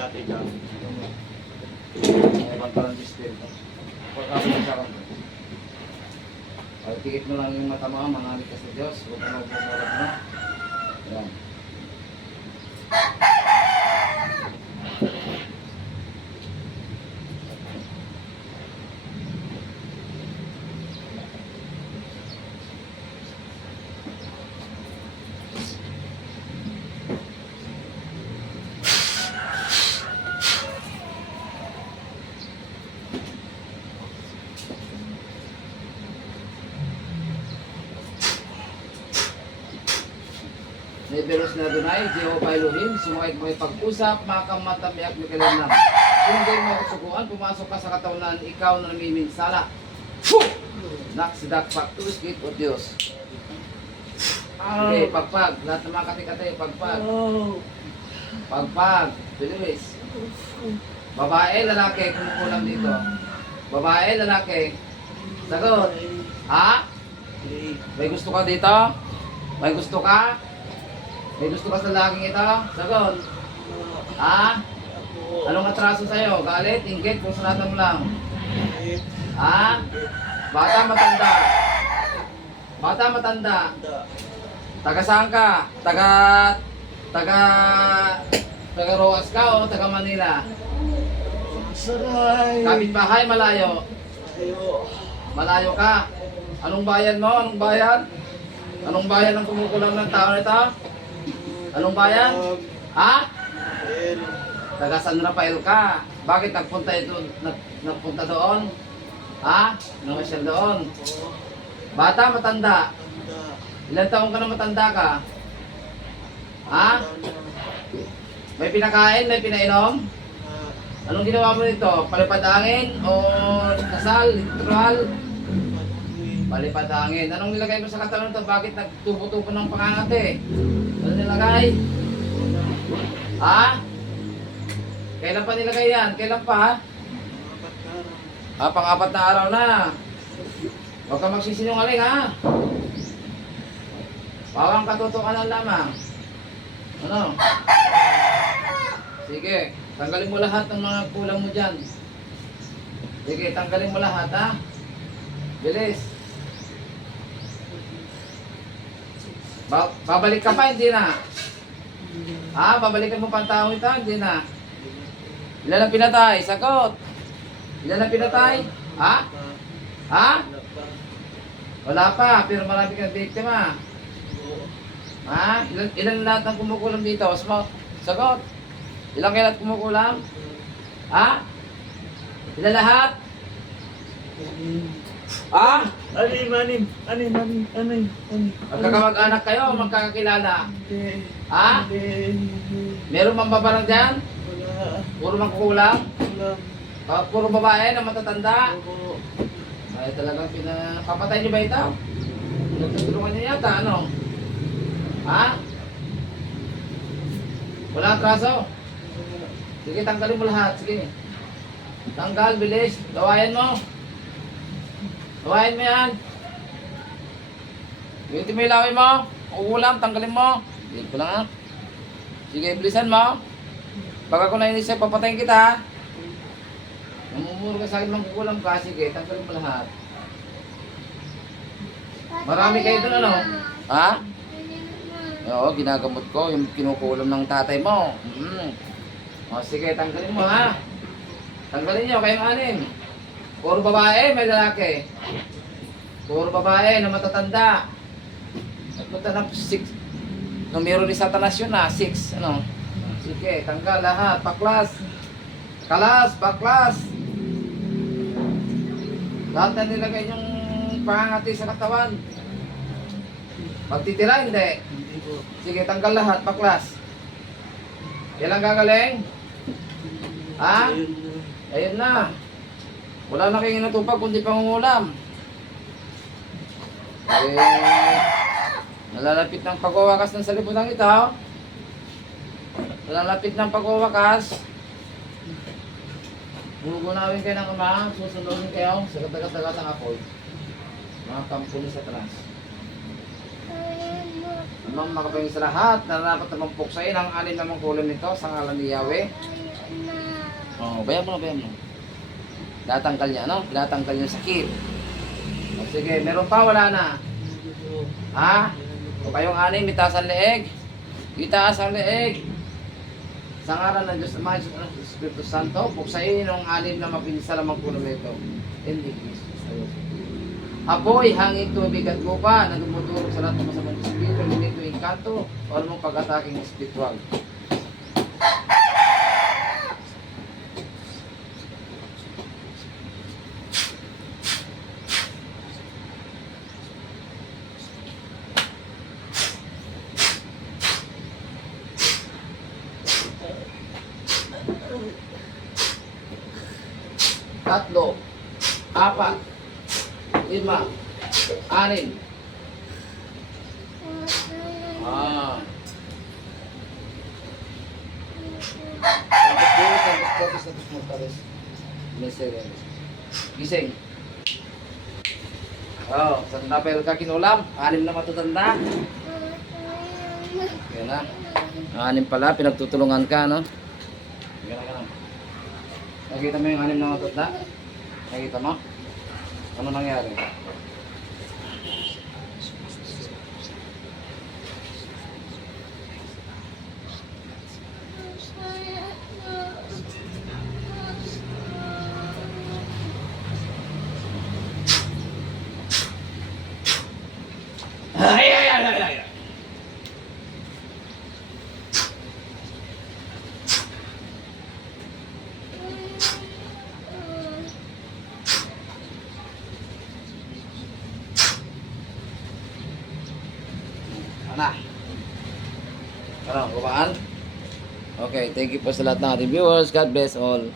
dati ka. May bantalan system. Pagkakasal sa kanto. Pagtikit mo lang yung mata mo, manalig ka sa Diyos. Huwag mo bumurag na. Yan. Nebelos na Adonai, Jehovah Elohim, sumakit mo pag-usap, makamatamiyak ni kalanam. Kung di mo sukuan, pumasok ka sa katawanan, ikaw na namiminsala. Naksidak paktus, git o Diyos. Okay, pagpag. Lahat ng mga kati-kati, pagpag. Pagpag. Bilis. Babae, lalaki, kumukulam dito. Babae, lalaki. Sagot. Ha? May gusto ka dito? May gusto ka? May gusto ka sa laging ito? Sagot. Ha? Anong atraso sa'yo? Galit, inggit, kung sanatan mo lang. Ha? Bata, matanda. Bata, matanda. Taga saan ka? Taga... Taga... Taga Roas ka o taga Manila? Saray! Kapitbahay, malayo. Ayo! Malayo ka. Anong bayan mo? Anong bayan? Anong bayan ang kumukulam ng tao nito? Anong bayan? Ha? Taga San Rafael ka. Bakit nagpunta ito, nag, nagpunta doon? Ha? Namasyal doon. Bata, matanda. Ilan taong ka na matanda ka? Ha? May pinakain, may pinainom? Anong ginawa mo nito? Palipad hangin o kasal, literal? Palipad hangin. Anong nilagay mo sa katawan nito? Bakit nagtupo-tupo ng pangangate? Ano nilagay? Ha? Kailan pa nilagay yan? Kailan pa? Ah, pang-apat na araw na. Huwag ka magsisinungaling ha. Bawang katotohanan lamang. Ano? Sige, tanggalin mo lahat ng mga kulang mo dyan. Sige, tanggalin mo lahat ha. Bilis. Ba babalik ka pa, hindi na. Ha? Babalikan mo pa ang taong ito, hindi na. Ilan ang pinatay? Sagot. Ilan ang pinatay? Ha? Ha? Wala pa, pero marami kang biktima. Ha? Ilan, ilan lahat ang kumukulam dito? Smo, sagot. Ilan kayo lahat kumukulam? Ha? Ilan lahat? Ha? Anim, anim, anim, anim, anim, anim. Magkakamag-anak kayo o magkakakilala? Hindi. Ha? Hindi. Meron mang babarang dyan? Wala. Puro mang kukulam? Wala. Puro babae na matatanda? Opo. Ay talagang pinapapatay niyo ba ito? Nagtutulungan niyo yata, ano? Ha? Wala atraso? Sige, tanggalin mo lahat. Sige. Tanggal, bilis. Gawain mo. Gawain mo yan. Gamitin mo yung laway mo. Uulam, tanggalin mo. Hindi ko lang ha. Sige, bilisan mo. Pag ako na inisip, papatayin kita ha. Namumuro ka sa akin, mangkukulam ka. Sige, tanggalin mo lahat. Marami kayo doon, ano? Ha? Oo, ginagamot ko. Yung kinukulam ng tatay mo. Mm. O, sige, tanggalin mo ha. Tanggalin nyo, kayong anim. Puro babae, may lalaki. Puro babae na matatanda. Nagpunta ng six. Numero ni Satanas yun na, six. Ano? Sige, tanggal lahat. Paklas. Kalas, baklas. Lahat na nilagay yung pangangati sa katawan. Magtitira, hindi. Sige, tanggal lahat, baklas. Kailan gagaling? Ha? Ayun na. Wala na kayong inatupag kundi pangungulam. Eh, nalalapit ng pagwawakas ng salibutan ito. Nalalapit ng pagwawakas. Gugunawin kayo ng ama, susundin kayo sa katagat-tagat ng apoy. Mga kampulis sa trans. Amang makapangin sa lahat, na dapat na magpuksain ang anin na mangkulam nito sa ngalan ni Yahweh. Oh, bayan mo na, bayan mo. Latanggal niya, no? Latanggal niya sakit. O, sige, meron pa, wala na. Ha? O kayong aning, itaas ang leeg. Itaas ang leeg. Sa ngalan ng Diyos, Ama, Anak, Espiritu Santo, buksain ng anim na mapinsa lamang puno nito. Hindi, Apoy, hangin, tubig at lupa na dumutulog sa lahat ng masamang espiritu, hindi ito inkanto o anumang pag-ataking espiritual. Tatlo, apat, lima, anim. Ah. Santos Diyos, Santos Portis, Santos Mortales. Miserere. Gising. Oh, sa napel ka kinulam, anim na matutanda. Yan na. Anim pala, pinagtutulungan ka, no? Yan na. Nakita mo yung anim na matutanda? Nakita mo? Ano nangyari? Ay. Ana. Ano, kumaan? Okay, thank you po sa lahat ng ating viewers. God bless all.